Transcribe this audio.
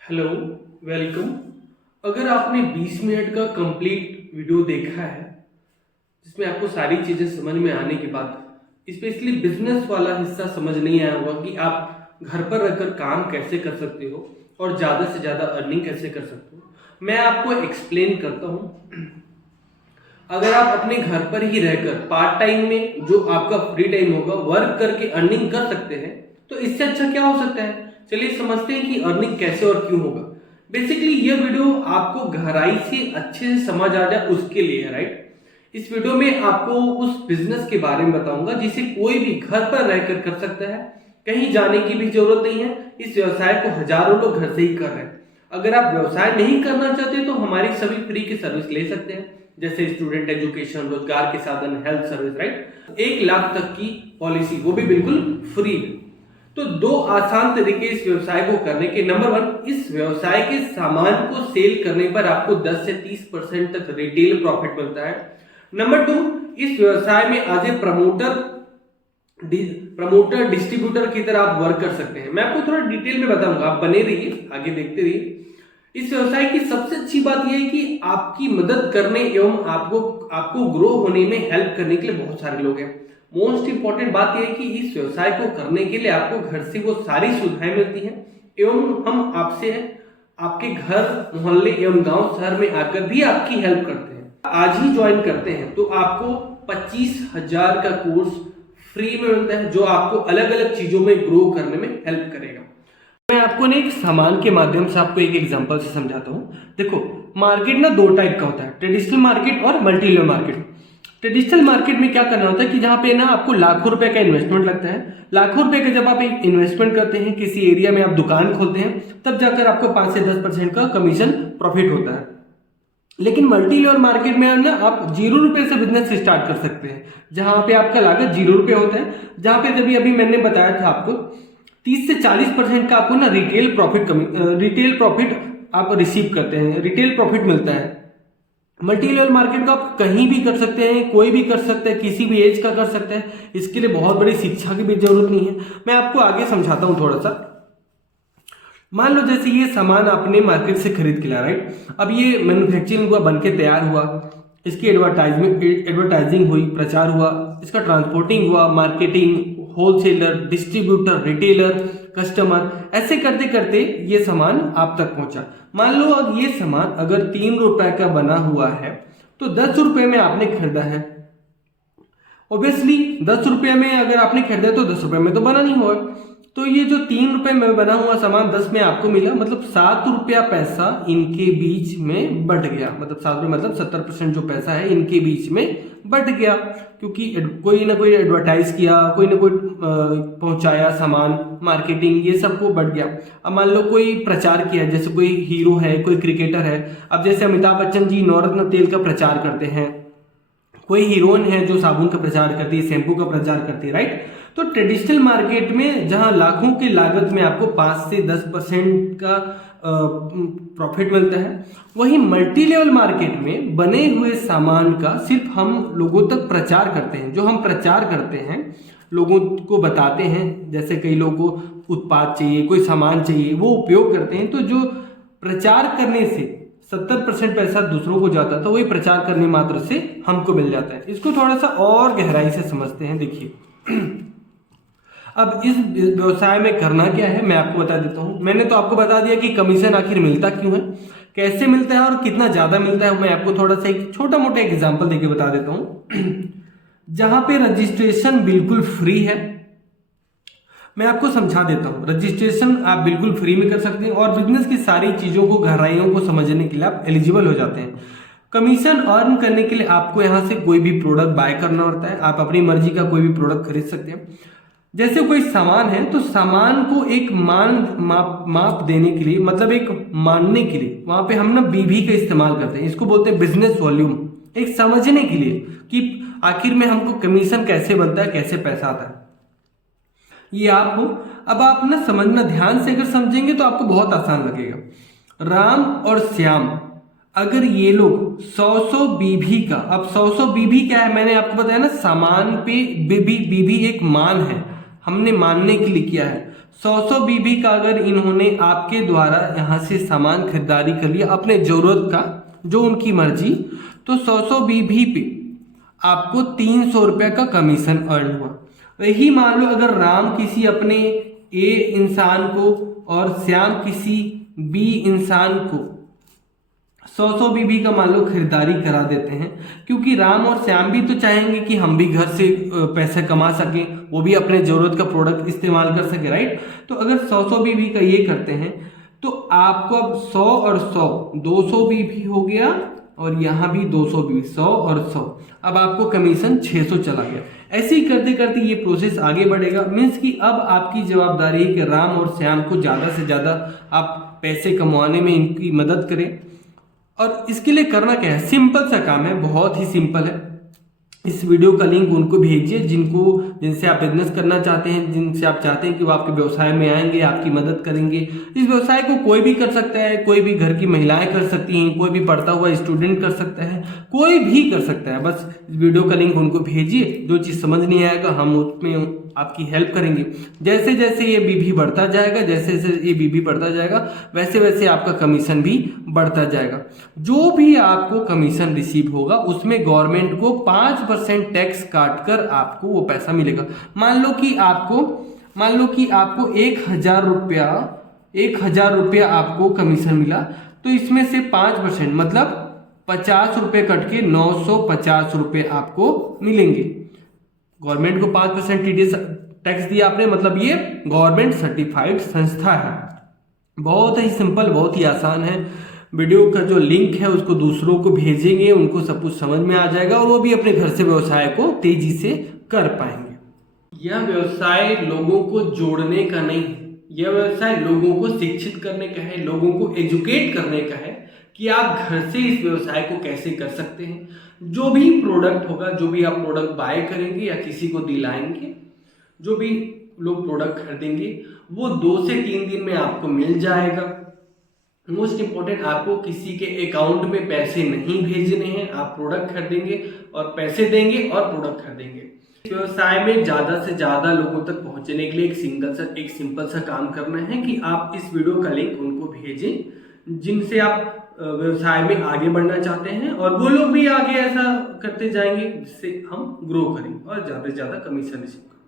Hello, welcome. अगर आपने 20 minute का कंप्लीट वीडियो देखा है जिसमें आपको सारी चीज़ें समझ में आने के बाद स्पेशली बिजनेस वाला हिस्सा समझ नहीं आया होगा कि आप घर पर रहकर काम कैसे कर सकते हो और ज़्यादा से ज़्यादा अर्निंग कैसे कर सकते हो, मैं आपको एक्सप्लेन करता हूँ। अगर आप अपने घर पर ही रहकर पार्ट टाइम में जो आपका फ्री टाइम होगा वर्क करके अर्निंग कर सकते हैं तो इससे अच्छा क्या हो सकता है। चलिए समझते हैं कि अर्निंग कैसे और क्यों होगा। बेसिकली ये वीडियो आपको गहराई से अच्छे से समझ आ जाए उसके लिए है, राइट। इस वीडियो में आपको उस बिजनेस के बारे में बताऊंगा जिसे कोई भी घर पर रहकर कर सकता है, कहीं जाने की भी जरूरत नहीं है। इस व्यवसाय को हजारों लोग घर से ही कर रहे हैं। अगर आप व्यवसाय नहीं करना चाहते तो हमारी सभी फ्री की सर्विस ले सकते हैं, जैसे स्टूडेंट एजुकेशन, रोजगार के साधन, हेल्थ सर्विस, राइट। 1 लाख तक की पॉलिसी, वो भी बिल्कुल फ्री। तो 2 आसान तरीके इस व्यवसाय को करने के। नंबर 1, इस व्यवसाय के सामान को सेल करने पर आपको 10 से 30% तक रिटेल प्रॉफिट मिलता है। नंबर 2, इस व्यवसाय में एज ए प्रमोटर डिस्ट्रीब्यूटर की तरह आप वर्क कर सकते हैं। मैं आपको थोड़ा डिटेल में बताऊंगा, आप बने रहिए, आगे देखते रहिए। इस व्यवसाय की सबसे अच्छी बात यह है कि आपकी मदद करने एवं आपको ग्रो होने में हेल्प करने के लिए बहुत सारे लोग हैं। मोस्ट इंपॉर्टेंट बात यह है कि इस व्यवसाय को करने के लिए आपको घर से वो सारी सुविधाएं मिलती हैं एवं हम आपसे आपके घर, मोहल्ले एवं गांव, शहर में आकर भी आपकी हेल्प करते हैं। आज ही ज्वाइन करते हैं तो आपको 25,000 का कोर्स फ्री में मिलता है जो आपको अलग अलग चीजों में ग्रो करने में हेल्प करेगा। मैं आपको ना एक सामान के माध्यम से आपको एक एग्जांपल से समझाता हूँ। देखो, मार्केट ना 2 टाइप का होता है, ट्रेडिशनल मार्केट और multi level market. Traditional market में क्या करना होता है कि जहाँ पे ना आपको लाखों रुपए का इन्वेस्टमेंट लगता है। लाखों रुपए का जब आप एक इन्वेस्टमेंट करते हैं, किसी एरिया में आप दुकान खोलते हैं, तब जाकर आपको 5 से 10% का कमीशन प्रॉफिट होता है। लेकिन मल्टी लेवल मार्केट में ना आप 0 रुपए से बिजनेस स्टार्ट कर सकते हैं, जहां पे आपका लागत 0 रुपए होता है। जहां पे अभी मैंने बताया था आपको 30 से 40% का आपको ना रिटेल प्रॉफिट आप रिसीव करते हैं, रिटेल प्रॉफिट मिलता है। मल्टी लेवल मार्केट को आप कहीं भी कर सकते हैं, कोई भी कर सकता है, किसी भी एज का कर सकता है। इसके लिए बहुत बड़ी शिक्षा की भी जरूरत नहीं है। मैं आपको आगे समझाता हूं थोड़ा सा। मान लो जैसे ये सामान आपने मार्केट से खरीद के लाया, राइट। अब ये मैन्युफैक्चरिंग हुआ, बन के तैयार हुआ, इसकी एडवर्टाइजिंग हुई, प्रचार हुआ, इसका ट्रांसपोर्टिंग हुआ, marketing, wholesaler, distributor, retailer, customer, ऐसे करते करते ये सामान आप तक पहुंचा। मान लो अब ये सामान अगर 3 रुपए का बना हुआ है तो 10 रुपए में आपने खरीदा है। ऑब्वियसली 10 रुपए में अगर आपने खरीदा तो 10 रुपए में तो बना नहीं हुआ। तो ये जो 3 रुपए में बना हुआ सामान 10 में आपको मिला, मतलब 7 रुपया पैसा इनके बीच में बट गया। मतलब 7 रुपये मतलब 70% जो पैसा है इनके बीच में बट गया, क्योंकि कोई ना कोई एडवर्टाइज किया, कोई ना कोई पहुंचाया सामान, मार्केटिंग, ये सबको बढ़ गया। अब मान लो कोई प्रचार किया, जैसे कोई हीरो है, कोई क्रिकेटर है। अब जैसे अमिताभ बच्चन जी नवरत्न तेल का प्रचार करते हैं, कोई हीरोइन है जो साबुन का प्रचार करती है, शैम्पू का प्रचार करती है, राइट। तो ट्रेडिशनल मार्केट में जहां लाखों की लागत में आपको 5 से 10% का प्रॉफिट मिलता है, वहीं मल्टी लेवल मार्केट में बने हुए सामान का सिर्फ हम लोगों तक प्रचार करते हैं। जो हम प्रचार करते हैं, लोगों को बताते हैं, जैसे कई लोगों को उत्पाद चाहिए, कोई सामान चाहिए, वो उपयोग करते हैं। तो जो प्रचार करने से 70% पैसा दूसरों को जाता था, वही प्रचार करने मात्र से हमको मिल जाता है। इसको थोड़ा सा और गहराई से समझते हैं। देखिए, अब इस व्यवसाय में करना क्या है मैं आपको बता देता हूं। मैंने तो आपको बता दिया कि कमीशन आखिर मिलता क्यों है, कैसे मिलता है और कितना ज्यादा मिलता है। मैं आपको थोड़ा सा एक छोटा मोटा एग्जांपल देके बता देता हूं। जहां पे रजिस्ट्रेशन बिल्कुल फ्री है, मैं आपको समझा देता हूं। रजिस्ट्रेशन आप बिल्कुल फ्री में कर सकते हैं और बिजनेस की सारी चीजों को, गहराइयों को समझने के लिए आप एलिजिबल हो जाते हैं। कमीशन अर्न करने के लिए आपको यहां से कोई भी प्रोडक्ट बाय करना होता है। आप अपनी मर्जी का कोई भी प्रोडक्ट खरीद सकते हैं। जैसे कोई सामान है तो सामान को एक माप देने के लिए, मतलब एक मानने के लिए, वहां पे हम ना बीबी का इस्तेमाल करते हैं। इसको बोलते हैं बिजनेस वॉल्यूम। एक समझने के लिए कि आखिर में हमको कमीशन कैसे बनता है, कैसे पैसा आता है, ये आप हो। अब आप ना समझना, ध्यान से अगर समझेंगे तो आपको बहुत आसान लगेगा। राम और श्याम, अगर ये लोग 100 बीबी का, अब 100 बीबी क्या है, मैंने आपको बताया ना, सामान पे बीबी एक मान है, हमने मानने के लिए किया है। 100 बीबी का अगर इन्होंने आपके द्वारा यहाँ से सामान खरीदारी कर लिया अपने जरूरत का, जो उनकी मर्जी, तो 100 बीबी पे आपको 300 रुपये का कमीशन अर्न हुआ। वही मान लो अगर राम किसी अपने ए इंसान को और श्याम किसी बी इंसान को 100 बीबी का मान लो खरीदारी करा देते हैं, क्योंकि राम और श्याम भी तो चाहेंगे कि हम भी घर से पैसे कमा सकें, वो भी अपने ज़रूरत का प्रोडक्ट इस्तेमाल कर सके, राइट। तो अगर 100 बीबी का ये करते हैं तो आपको अब 100 और 100 200 बीबी हो गया, और यहाँ भी 200 बीबी, 100 और 100, अब आपको कमीशन 600 चला गया। ऐसे ही करते करते ये प्रोसेस आगे बढ़ेगा। मीन्स कि अब आपकी जवाबदारी है कि राम और श्याम को ज़्यादा से ज़्यादा आप पैसे कमाने में इनकी मदद करें। और इसके लिए करना क्या है, सिंपल सा काम है, बहुत ही सिंपल है। इस वीडियो का लिंक उनको भेजिए जिनसे आप बिजनेस करना चाहते हैं, जिनसे आप चाहते हैं कि वो आपके व्यवसाय में आएंगे, आपकी मदद करेंगे। इस व्यवसाय को कोई भी कर सकता है, कोई भी घर की महिलाएं कर सकती हैं, कोई भी पढ़ता हुआ स्टूडेंट कर सकता है, कोई भी कर सकता है। बस इस वीडियो का लिंक उनको भेजिए। जो चीज़ समझ नहीं आएगा हम उसमें आपकी हेल्प करेंगे। जैसे जैसे ये बीबी बढ़ता जाएगा, जैसे जैसे ये बीबी बढ़ता जाएगा, वैसे वैसे आपका कमीशन भी बढ़ता जाएगा। जो भी आपको कमीशन रिसीव होगा उसमें गवर्नमेंट को 5% टैक्स काट कर आपको वो पैसा मिलेगा। मान लो कि आपको 1,000 रुपया आपको कमीशन मिला, तो इसमें से 5% मतलब 50 रुपये कट के 950 रुपये आपको मिलेंगे। गवर्नमेंट को 5% टीडीएस टैक्स दिया आपने, मतलब ये गवर्नमेंट सर्टिफाइड संस्था है। बहुत ही सिंपल, बहुत ही आसान है। वीडियो का जो लिंक है उसको दूसरों को भेजेंगे, उनको सब कुछ समझ में आ जाएगा और वो भी अपने घर से व्यवसाय को तेजी से कर पाएंगे। यह व्यवसाय लोगों को जोड़ने का नहीं है, यह व्यवसाय लोगों को शिक्षित करने का है, लोगों को एजुकेट करने का है कि आप घर से इस व्यवसाय को कैसे कर सकते हैं। जो भी प्रोडक्ट होगा, जो भी आप प्रोडक्ट बाय करेंगे या किसी को दिलाएंगे, जो भी लोग प्रोडक्ट खरीदेंगे वो 2 से 3 दिन में आपको मिल जाएगा। मोस्ट इंपॉर्टेंट, आपको किसी के अकाउंट में पैसे नहीं भेजने हैं। आप प्रोडक्ट खरीदेंगे और पैसे देंगे और प्रोडक्ट खरीदेंगे। व्यवसाय में ज़्यादा से ज़्यादा लोगों तक पहुंचने के लिए एक सिंपल सा काम करना है कि आप इस वीडियो का लिंक उनको भेजें जिनसे आप व्यवसाय में आगे बढ़ना चाहते हैं, और वो लोग भी आगे ऐसा करते जाएंगे जिससे हम ग्रो करें और ज़्यादा से ज़्यादा कमीशन रिसीव करें।